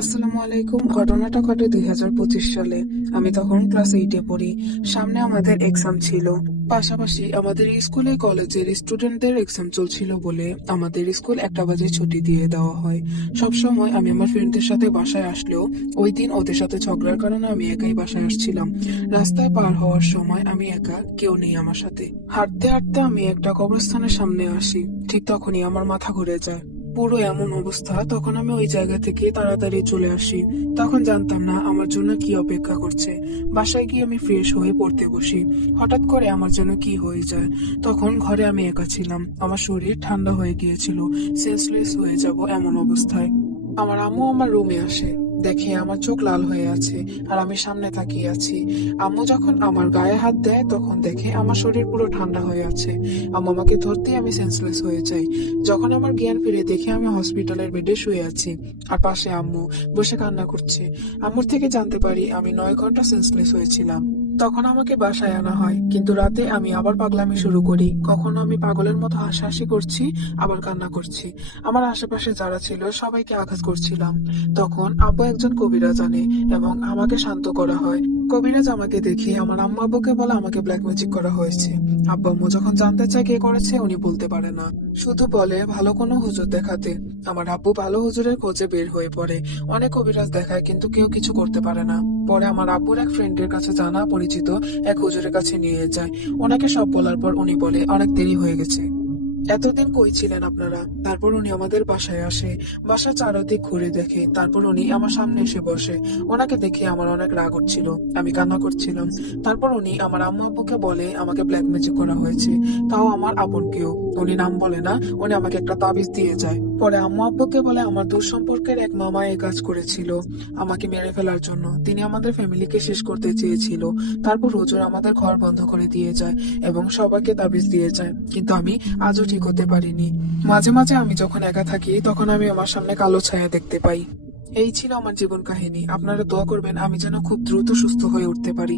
আসসালামু আলাইকুম। ঘটনাটা ঘটে 2025 সালে। আমি তখন ক্লাস 8-এ পড়ি। সামনে আমাদের এক্সাম ছিল। পাশাপাশি আমাদের স্কুলে কলেজের স্টুডেন্টদের এক্সাম চলছিল বলে আমাদের স্কুল 1টা বাজে ছুটি দিয়ে দেওয়া হয়। সবসময় আমি আমার ফ্রেন্ডদের সাথে বাসায় আসলেও ওই দিন ওদের সাথে ঝগড়ার কারণে আমি একাই বাসায় আসছিলাম। রাস্তায় পার হওয়ার সময় আমি একা, কেউ নেই আমার সাথে। হাঁটতে হাঁটতে আমি একটা কবরস্থানের সামনে আসি। ঠিক তখনই আমার মাথা ঘুরে যায়। পুরো এমন অবস্থা, তখন আমি ওই জায়গা থেকে তাড়াতাড়ি চলে আসি। তখন জানতাম না আমার জন্য কি অপেক্ষা করছে। বাসায় গিয়ে আমি ফ্রেশ হয়ে পড়তে বসি। হঠাৎ করে আমার জন্য কি হয়ে যায়। তখন ঘরে আমি একা ছিলাম। আমার শরীর ঠান্ডা হয়ে গিয়েছিল, সেন্সলেস হয়ে যাব এমন অবস্থায়। আমার আম্মু আমার রুমে আসে। দেখে আমার চোখ লাল হয়ে আছে আর আমি সামনে তাকিয়ে আছি। আম্মু যখন আমার গায়ে হাত দেয় তখন দেখে আমার শরীর পুরো ঠান্ডা হয়ে আছে। আম্মু আমাকে ধরতেই আমি সেন্সলেস হয়ে যাই। যখন আমার জ্ঞান ফিরে দেখে আমি হসপিটালের বেডে শুয়ে আছি আর পাশে আম্মু বসে কান্না করছে। আম্মুর থেকে জানতে পারি আমি 9 ঘন্টা সেন্সলেস হয়েছিলাম। তখন আমাকে বাসায় আনা হয়, কিন্তু রাতে আমি আবার পাগলামি শুরু করি। কখনো আমি পাগলের মতো হাসাহাসি করছি, আবার কান্না করছি। আমার আশেপাশে যারা ছিল সবাইকে আঘাত করছিলাম। তখন আব্বু একজন কবিরাজ আনে এবং আমাকে শান্ত করা হয়। কবিরাজ আমাকে দেখে আমার আম্মু আব্বুকে বলে আমাকে ব্ল্যাক ম্যাজিক করা হয়েছে। আব্বু আম্মু যখন জানতে চায় কে করেছে উনি বলতে পারে না, শুধু বলে ভালো কোনো হুজুর দেখাতে। আমার আব্বু ভালো হুজুরের খোঁজে বের হয়ে পড়ে। অনেক কবিরাজ দেখায় কিন্তু কেউ কিছু করতে পারে না। পরে আমার আব্বুর এক ফ্রেন্ডের কাছে জানা পরিচিত এক হুজুরের কাছে নিয়ে যায়। ওনাকে সব বলার পর উনি বলে অনেক দেরি হয়ে গেছে, এতদিন কই ছিলেন আপনারা। তারপর উনি আমাদের বাসায় আসে। বাসার চারদিক ঘুরে দেখে, তারপর উনি আমার সামনে এসে বসে। ওনাকে দেখে আমার অনেক রাগ হচ্ছিল, আমি কান্না করছিলাম। তারপর উনি আমার আম্মু আব্বুকে বলে আমাকে ব্ল্যাক ম্যাজিক করা হয়েছে, তাও আমার আপন কেউ। উনি নাম বলে না, উনি আমাকে একটা তাবিজ দিয়ে যায়। পরে আম্মু আব্বুকে বলে আমার দূর সম্পর্কের এক মামা এই কাজ করেছিল আমাকে মেরে ফেলার জন্য। তিনি আমাদের ফ্যামিলিকে শেষ করতে চেয়েছিল। তারপর হুজুর আমাদের ঘর বন্ধ করে দিয়ে যায় এবং সবাইকে তাবিজ দিয়ে যায়, কিন্তু আমি আজও ঠিক হতে পারিনি। মাঝে মাঝে আমি যখন একা থাকি তখন আমি আমার সামনে কালো ছায়া দেখতে পাই। এই ছিল আমার জীবন কাহিনী। আপনারা দোয়া করবেন আমি যেন খুব দ্রুত সুস্থ হয়ে উঠতে পারি।